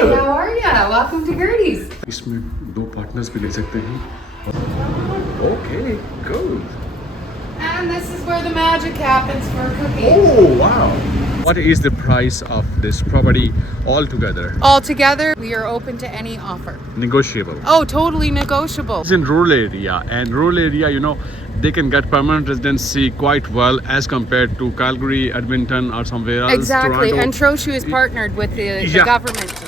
Hi, how are ya? Welcome to Gertie's. इसमें दो partners भी ले सकते हैं. Okay, good. And this is where the magic happens for cooking. Oh wow. What is the price of this property altogether? Altogether, we are open to any offer. Negotiable. Oh, totally negotiable. It's in rural area, and rural area, you know, they can get permanent residency quite well as compared to Calgary, Edmonton, or somewhere else. Exactly. Toronto. And Troshu is partnered with the Yeah. government.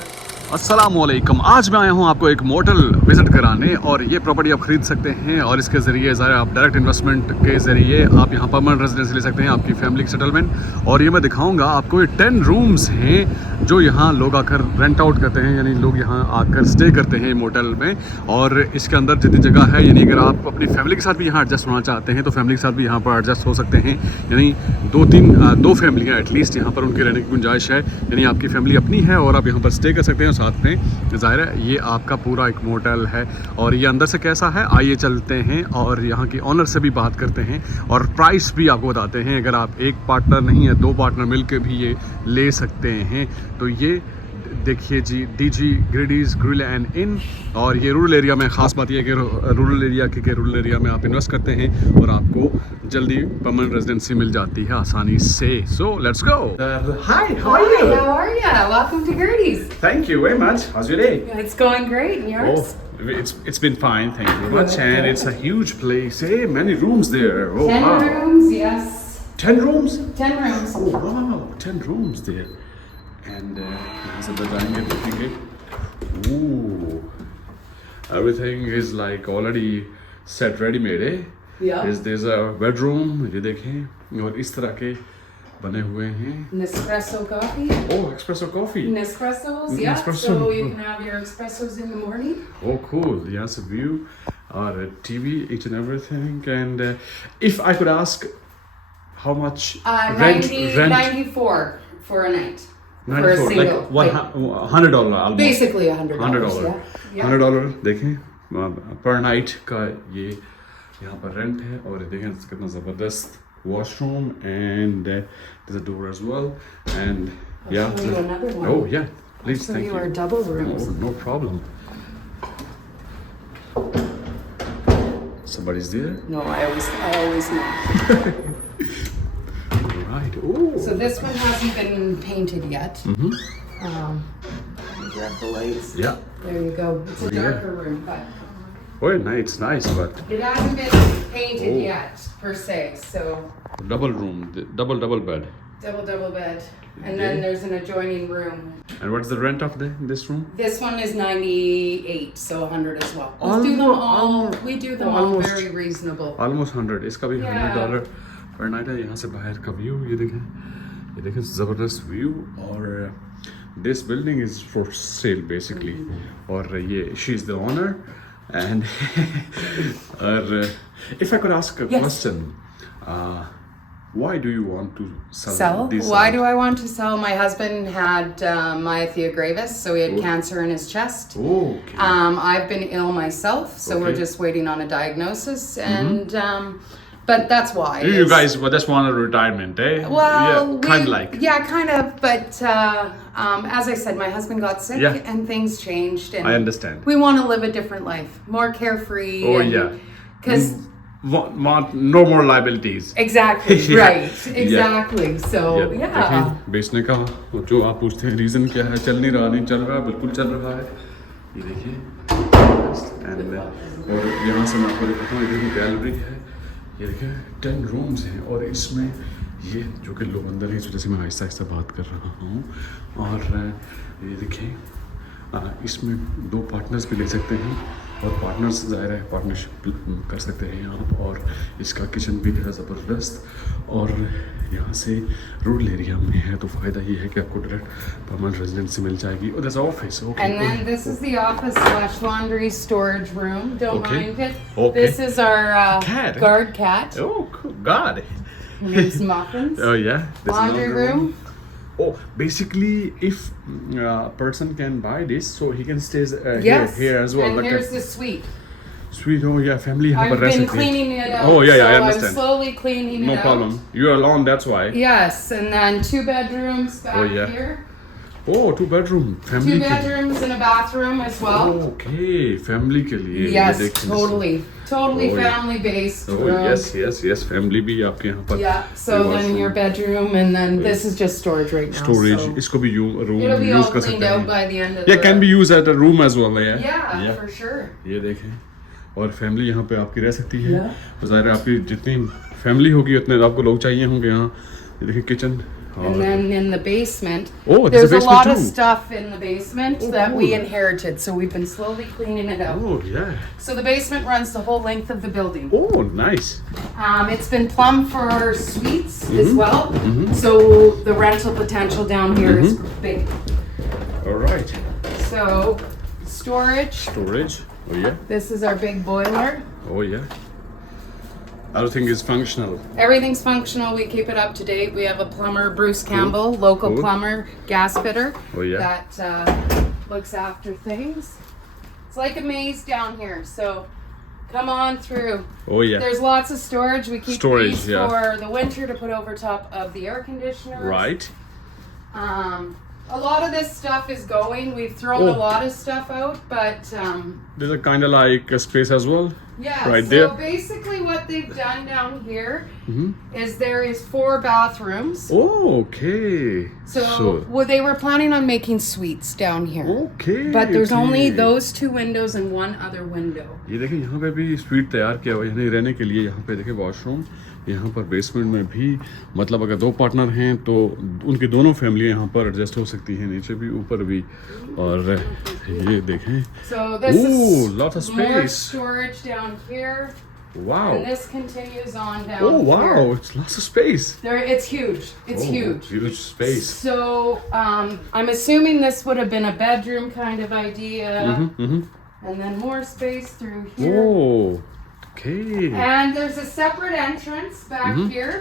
अस्सलामुअलैकुम. आज मैं आया हूँ आपको एक motel visit कराने, और ये प्रॉपर्टी आप ख़रीद सकते हैं और इसके ज़रिए ज़रा आप डायरेक्ट इन्वेस्टमेंट के ज़रिए आप यहाँ परमानेंट रेजिडेंस ले सकते हैं, आपकी फैमिली सेटलमेंट. और ये मैं दिखाऊंगा आपको. ये 10 रूम्स हैं जो यहाँ लोग आकर रेंट आउट करते हैं, यानी लोग यहाँ आकर स्टे करते हैं मोटल में. और इसके अंदर जितनी जगह है, यानी अगर आप अपनी फैमिली के साथ भी यहाँ एडजस्ट होना चाहते हैं तो फैमिली के साथ भी यहाँ पर एडजस्ट हो सकते हैं. यानी दो फैमिलियाँ एटलीस्ट यहाँ पर उनके रहने की गुंजाइश है. यानी आपकी फैमिली अपनी है और आप यहाँ पर स्टे कर सकते हैं. साथ में ज़ाहिर है ये आपका पूरा एक मोटल है. और ये अंदर से कैसा है, आइए चलते हैं और यहाँ की ऑनर से भी बात करते हैं और प्राइस भी आपको बताते हैं. अगर आप एक पार्टनर नहीं है, दो पार्टनर मिलकर भी ये ले सकते हैं. तो ये देखिए जी, DG Gertie's Grill and Inn. और ये रूरल एरिया में ख़ास बात यह है कि रूरल एरिया में आप इन्वेस्ट करते हैं और आपको जल्दी परमानेंट रेजिडेंसी मिल जाती है आसानी से. So let's go. Hi, how are you? How are ya? Welcome to Gertie's. Thank you very much. How's your day? It's going great. And yours? Oh, it's been fine. Thank you very much. And it's a huge place. Hey, many rooms there. Oh, 10 wow. rooms, yes. 10 rooms? 10 rooms. Oh, wow. 10 rooms there. And here's the dining area. Ooh. Everything is like already set, ready-made, eh? Yeah. There's a bedroom. ये देखें, और इस तरह के बने हुए हैं. Nespresso coffee. Oh, espresso coffee. Nespressos, yeah. Espresso. So you can have your espressos in the morning. Oh, cool. Yes, a view, or a TV, each and everything. And if I could ask, how much rent? 94 for a night. For a 94, single. like $100 almost. Basically $100. $100. Yeah. $100 देखें per night का ये यहाँ पर rent है. और देखें कितना ज़बरदस्त washroom, and there's a door as well. And yeah. I'll show you another one. Oh yeah, please. So Thank you you. are double rooms. Oh, no problem. Somebody's there. No, I always know. Right. Oh. So this one hasn't been painted yet. Mhm. Let me grab the lights. Yeah. There you go. It's a Yeah. darker room, but Oh, nice, but it hasn't been painted Oh. yet per se. So double room, double bed. double bed, and Okay. then there's an adjoining room. And what's the rent of this room? This one is 98, so 100 as well. We do them all. We do them all almost. very reasonable. Almost 100. इसका भी Yeah. $100 per night है. यहाँ से बाहर का view ये देखें ज़बरदस्त व्यू. और this building is for sale basically. और ये she is the owner. And or if I could ask a Yes. question, why do you want to sell this? Why do I want to sell? My husband had myasthenia gravis, so he had cancer in his chest. Okay. I've been ill myself, so we're Okay. just waiting on a diagnosis, and but that's why. You It's- guys just want a retirement, eh? Well, yeah, kind of like. Yeah, kind of. But as I said, my husband got sick, Yeah. and things changed, and I understand. we want to live a different life, more carefree. Oh, and, yeah. Because Want no more liabilities. exactly Yeah. right, exactly. So yeah. देखें, बेचने का जो आप पूछते हैं reason क्या है, चल नहीं रहा, नहीं चल रहा, बिल्कुल चल रहा है. ये देखिए. और यहाँ से मैं आपको दिखाता हूँ. ये देखिए गैलरी है. ये देखिए 10 रूम्स हैं और इसमें ये जो कि लोग अंदर हैं, इस वजह से मैं आहिस्ता आहिस्ता बात कर रहा हूँ. और ये देखिए इसमें दो पार्टनर्स भी ले सकते हैं और पार्टनर्स ज़ाहिर है पार्टनरशिप कर सकते हैं आप. और इसका किचन भी है ज़बरदस्त. और यहाँ से रूरल एरिया में है तो फ़ायदा ये है कि आपको डायरेक्ट परमानेंट रेजिडेंसी मिल जाएगी. और there's office. Okay. And then this is the office/laundry storage room. Don't Okay. mind it. Okay. This is our Cat. guard cat. Oh, cool. God. Her name's Muffins. Oh yeah. This is Laundry laundry room. Oh, basically, if a person can buy this, so he can stay Yes. here as well. And Like here's a the suite. suite. Oh yeah, family यहाँ I've पर रह been सकती है. cleaning it out. Oh yeah, so I understand. I'm slowly cleaning No it problem. out. You're alone, that's why. Yes, and then 2 bedrooms back Oh, yeah. here. Oh, 2 bedroom family. Two bedrooms and a bathroom as well. Okay, family के लिए. Yes, ये देखिए. totally Oh, yeah. family based. Oh yes, family भी आपके यहाँ पर. Yeah. So ये then washroom. your bedroom, and then this is just storage right now. Storage. So इसको भी room it'll be all use कर cleaned सकते out हैं. by the end of Yeah, the. can be used at a room as well. Yeah. Yeah, for sure. ये देखें. और family यहाँ पे आपकी रह सकती है. Yeah. ज़ाहिर है आपकी जितनी फैमिली होगी उतने आपको लोग चाहिए होंगे यहाँ. ये देखिए kitchen. And then in the basement, Oh, there's a there's a basement lot of too. stuff in the basement Oh, that we cool. inherited. So we've been slowly cleaning it out. Oh yeah. So the basement runs the whole length of the building. Oh nice. It's been plumbed for suites as Mm-hmm. well. So the rental potential down here is Mm-hmm. big. All right. So storage. Storage. Oh yeah. This is our big boiler. Oh yeah. Everything is functional. Everything's functional. We keep it up to date. We have a plumber, Bruce Campbell, local Cool. plumber, gas fitter, Oh, yeah. that looks after things. It's like a maze down here. So come on through. Oh yeah. There's lots of storage. We keep Storage, these yeah. for the winter to put over top of the air conditioners. Right. A lot of this stuff is going. We've thrown a Oh. lot of stuff out, but There's a kind of like a space as well. yeah. Right so there. basically, what they've done down here Mm-hmm. is there is 4 bathrooms. Oh, okay. So, well, they were planning on making suites down here, Okay. but there's only okay. those 2 windows and 1 other window. ये देखिए यहाँ पे भी sweet तैयार किया हुआ है यानी रहने के लिए. यहाँ पे देखिए वॉशरूम. यहाँ पर बेसमेंट में भी मतलब अगर 2 पार्टनर हैं तो उनकी दोनों फैमिली यहाँ पर एडजस्ट हो सकती हैं. नीचे भी ऊपर भी. और ये देखें. So this Ooh, is lots of more space. storage down here, Wow. and this continues on down Oh wow, here. it's lots of space. It's huge. It's Oh, huge. Huge space. So I'm assuming this would have been a bedroom kind of idea, Mm-hmm. and then more space through here. Oh, okay. And there's a separate entrance back Mm-hmm. here.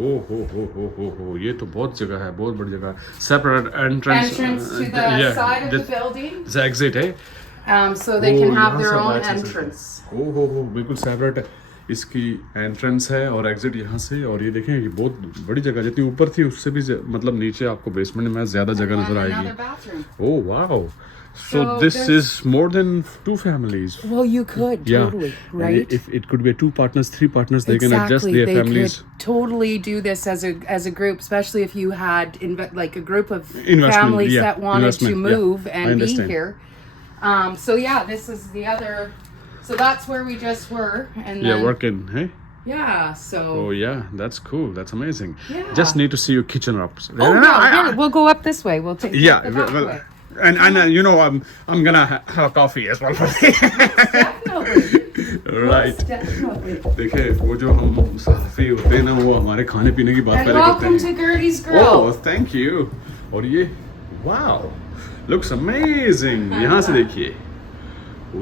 Oh, हो ये तो बहुत जगह है, बहुत बड़ी जगह है. Separate entrance. To the yeah, side of the this- building, this exit है. so they can have यहाँ their से own बाहर से entrance. हो बिल्कुल सेपरेट इसकी एंट्रेंस है और एग्जिट यहाँ से. और ये देखें ये बहुत बड़ी जगह जितनी ऊपर थी उससे भी मतलब नीचे आपको बेसमेंट में ज़्यादा जगह And नजर another आएगी. bathroom. Oh wow. So So this there's- is more than 2 families. Well, you could Yeah. totally, And right? if it could be 2 partners, 3 partners, they can adjust Exactly. their They families. could totally do this as a group, especially if you had like a group of Investment, families yeah, that wanted to investment, yeah. move I and be understand. here. So yeah, this is the other. So that's where we just were, and Yeah, then, working, hey? yeah. So Oh yeah, that's cool. That's amazing. Yeah. Just need to see your kitchen up. oh no, here, we'll go up this way. We'll take Yeah, the back way. and you know I'm gonna have a coffee as well. Definitely, Right. Most definitely. देखिए वो जो हम सहाफ़ी होते हैं ना वो हमारे खाने पीने की बात And पहले करते welcome to हैं. Gertie's Grill. Oh, thank you. और ये wow, looks amazing. यहाँ से देखिए.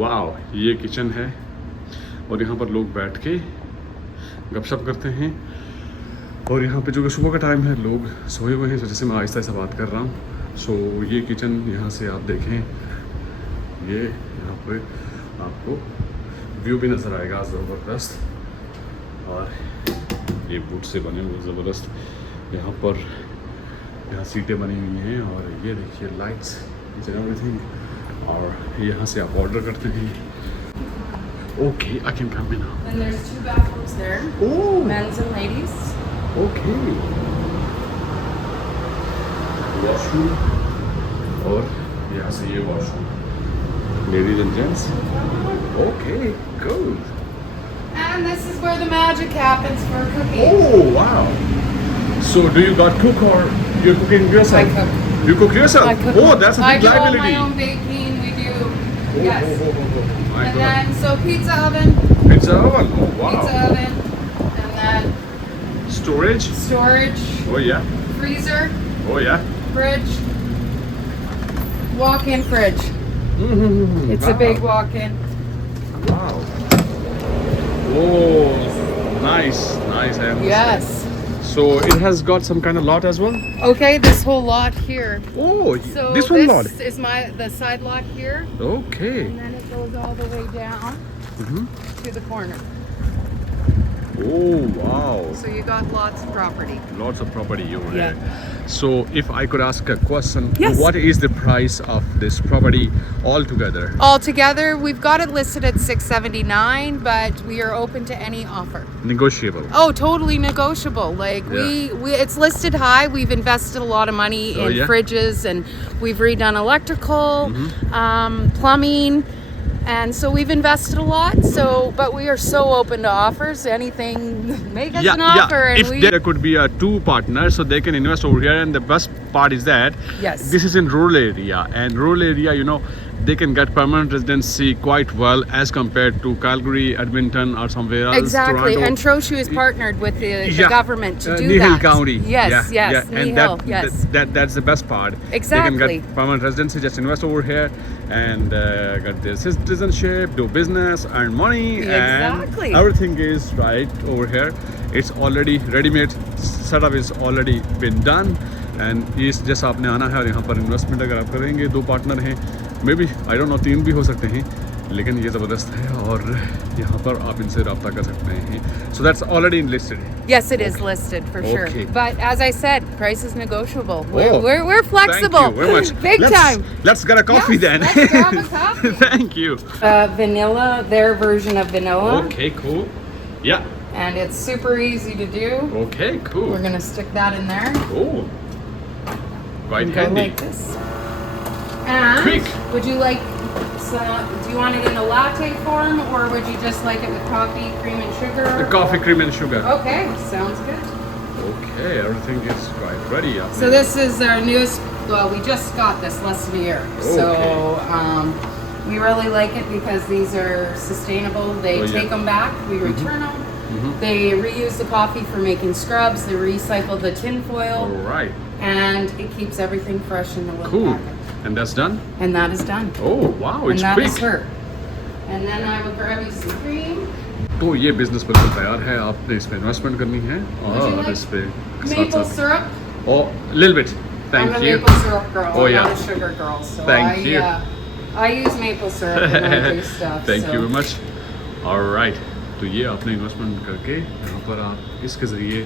Wow, ये किचन है और यहाँ पर लोग बैठ के गपशप करते हैं. और यहाँ पे जो कि सुबह का टाइम है लोग सोए हुए हैं तो जैसे मैं आहिस्ता आहिस्ता बात कर रहा हूँ. सो ये किचन यहाँ से आप देखें ये यहाँ पे आपको व्यू भी नज़र आएगा ज़बरदस्त. और ये वुड से बने हुए ज़बरदस्त यहाँ पर यहाँ सीटें बनी हुई हैं. और ये देखिए लाइट्स एंड एवरीथिंग. और यहाँ से आप ऑर्डर करते हैं. Okay I can come in. And there's 2 bathrooms there, oh men's and ladies. Okay. Washroom और यहाँ से ये washroom ladies and gents. Okay cool. And this is where the magic happens for cooking. Oh wow. So do you got cook or you're cooking yourself? I cook. You cook yourself? I cook. Oh, that's a I big do all liability. my own baking. We do. Oh, Yes. My And God. then so pizza oven, Pizza oven. Oh wow. pizza oven, and then Storage. storage, Oh yeah. freezer, Oh yeah. fridge, walk-in fridge. Mm-hmm. It's a big walk-in. Wow. Oh, nice, nice. I understand. Yes. So it has got some kind of lot as well. Okay, this whole lot here. Oh, So this one lot. is the side lot here, Okay. and then it goes all the way down Mhm. to the corner. Oh wow, So you got lots of property. lots of property over Yeah. here. So if I could ask a question, Yes. what is the price of this property altogether? Altogether, we've got it listed at $679, but we are open to any offer. Negotiable. Oh, totally negotiable. Like we it's listed high. We've invested a lot of money Oh, in yeah? fridges, and we've redone electrical, plumbing, and so we've invested a lot. So, but we are so open to offers. Anything, make us an offer, and If we. there could be a two partners, so they can invest over here. And the best part is that Yes. this is in rural area, and rural area, you know, they can get permanent residency quite well as compared to Calgary, Edmonton, or somewhere else. Exactly, Toronto. and Trochu is partnered with the Yeah. government to do Nihil that. County. Yes, yes, And Nihil, yes. that's the best part. They can Exactly. get permanent residency, just invest over here and get their citizenship, do business, earn money, Exactly. and everything is right over here. It's already ready-made. Setup is already been done, and इस जैसा आपने आना है और यहाँ पर investment अगर आप करेंगे, दो पार्टनर हैं, maybe I don't know 3 भी हो सकते हैं, लेकिन ये ज़बरदस्त है और यहाँ पर आप इनसे रब्ता कर सकते हैं. So that's already listed. Yes, it is listed for sure. Okay. But as I said, price is negotiable. We're, Oh, we're flexible. Thank you very much. Big let's, time. Let's get a coffee Yes, then. let's grab a coffee. Thank you. Vanilla, their version of vanilla. Okay, cool. Yeah. And it's super easy to do. Okay, cool. We're gonna stick that in there. Oh, quite And go handy. like this. And Quick. would you like some, do you want it in a latte form, or would you just like it with coffee, cream, and sugar? The coffee, cream, and sugar. Okay, sounds good. Okay, everything is quite ready. So this is our newest, well, we just got this less than a year. So we really like it because these are sustainable. They Oh, yeah. take them back, we return them. They reuse the coffee for making scrubs. They recycle the tin All foil, right. and it keeps everything fresh in the little Cool. packet. And that's done. And that is done. Oh, wow, And it's that quick. is her. And then I will grab you some cream. तो ये business बिल्कुल तैयार है. आपने इसमें investment करनी है Would you और like इस पे Maple syrup. Oh, little bit. Thank I'm you. a maple syrup girl. Oh, I'm yeah. not a sugar girl. So Thank you. I use maple syrup when I do stuff. Thank so. you very much. All right. तो ये आपने investment करके यहाँ पर आप इसके ज़रिए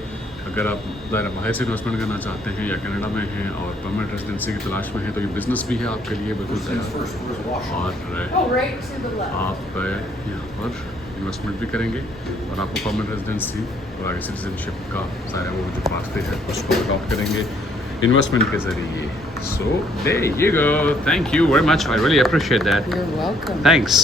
अगर आप ज़ाहिर बाहर से इन्वेस्टमेंट करना चाहते हैं या कनाडा में हैं और परमानेंट रेजिडेंसी की तलाश में हैं, तो ये बिज़नेस भी है आपके लिए बिल्कुल तैयार. और Oh, right to the left. आप यहाँ पर इन्वेस्टमेंट भी करेंगे और आपको परमानेंट रेजिडेंसी और आगे सिटीजनशिप का ज़ाहिर वो जो पाथवे है उसको अडॉप्ट करेंगे इन्वेस्टमेंट के ज़रिए. So there you go. Thank you very much. I really appreciate that. You're welcome. Thanks.